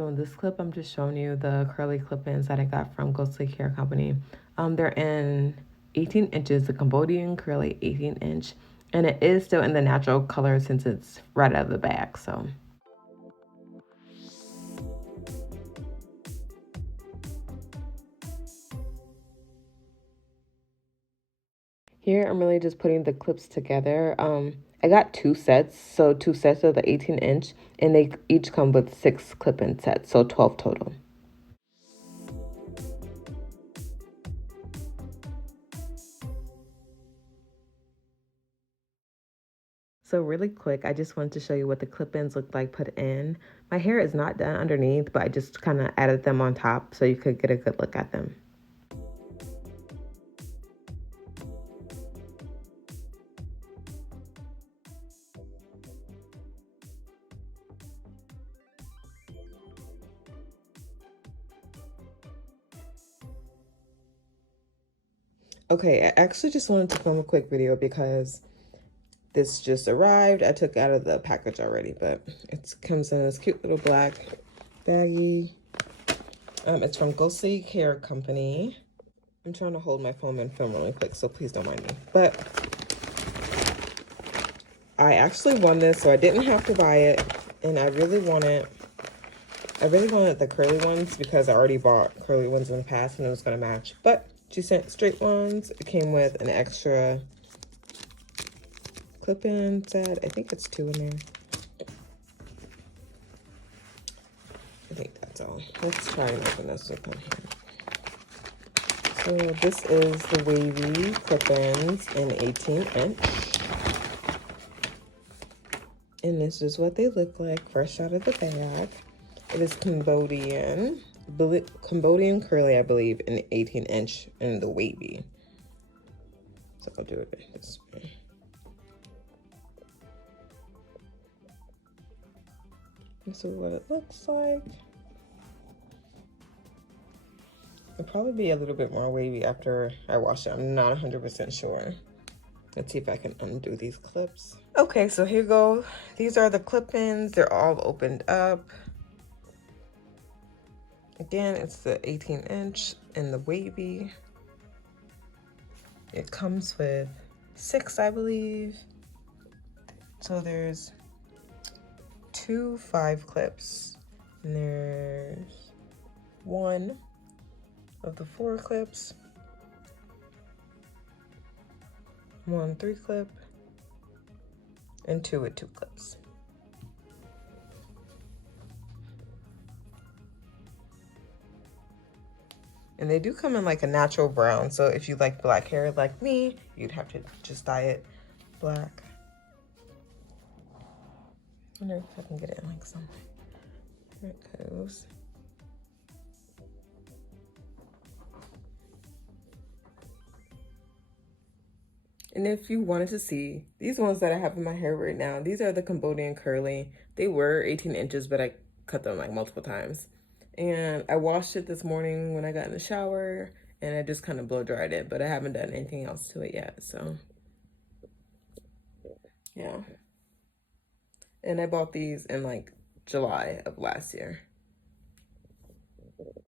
So in this clip, I'm just showing you the curly clip-ins that I got from Ghostly Hair Company. They're in 18 inches, the Cambodian Curly 18 inch, and it is still in the natural color since it's right out of the bag, so. Here, I'm really just putting the clips together. I got two sets, so two sets of the 18 inch, and they each come with 6 clip-in sets, so 12 total. So really quick, I just wanted to show you what the clip-ins look like put in. My hair is not done underneath, but I just kind of added them on top so you could get a good look at them. Okay, I actually just wanted to film a quick video because this just arrived. I took it out of the package already, but it comes in this cute little black baggie. It's from Ghostly Hair Company. I'm trying to hold my phone and film really quick, so please don't mind me. But I actually won this, so I didn't have to buy it, and I really wanted the curly ones because I already bought curly ones in the past and it was gonna match. But she sent straight ones. It came with an extra clip-in set. I think it's 2 in there. I think that's all. Let's try and open this up on here. So this is the Wavy clip-ins in 18 inch. And this is what they look like fresh out of the bag. It is Cambodian Curly, I believe, in 18 inch in the Wavy. So I'll do it this way. This is what it looks like. It'll probably be a little bit more wavy after I wash it. I'm not 100% sure. Let's see if I can undo these clips. Okay, so here you go. These are the clip-ins. They're all opened up. Again, it's the 18 inch and the Wavy. It comes with 6, I believe. So there's 2 5 clips. And there's 1 of the 4 clips. 1 3 clip. And 2 with 2 clips. And they do come in like a natural brown. So if you like black hair like me, you'd have to just dye it black. I wonder if I can get it in like somewhere. Here it goes. And if you wanted to see these ones that I have in my hair right now, these are the Cambodian Curly. They were 18 inches, but I cut them like multiple times. And I washed it this morning when I got in the shower, and I just kind of blow dried it, but I haven't done anything else to it yet, so yeah. And I bought these in like July of last year.